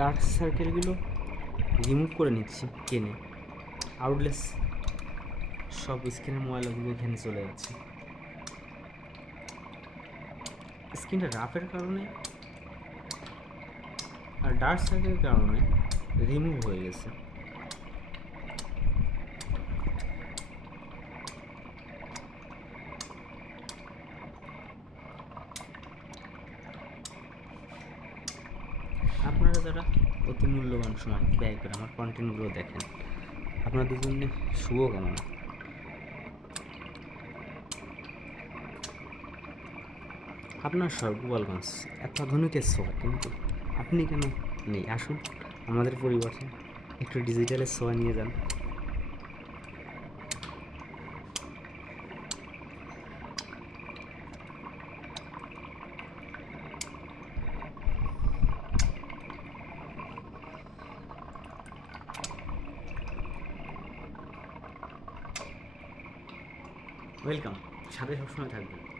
Dark সার্কেলগুলো remove করে নিচ্ছি টেনে। আউটলেস সব স্ক্রিনের ময়লাগুলো এখানে চলে যাচ্ছে। স্ক্রিনটা রাফের কারণে আর ডার্ক সার্কেলের কারণে রিমুভ হয়ে গেছে। আপনারা যারা অতি মূল্যবান সময় ব্যয় করে আমার কন্টেন্টগুলো দেখেন, আপনাদের জন্য শুভকামনা। আপনার গোপালগঞ্জ এত আধুনিকের ছোঁয়া, কিন্তু আপনি কেন নেই? আসুন আমাদের পরিবারে একটু ডিজিটালের ছোঁয়া নিয়ে যান। ওয়েলকাম, সাথে সবসময় থাকবেন।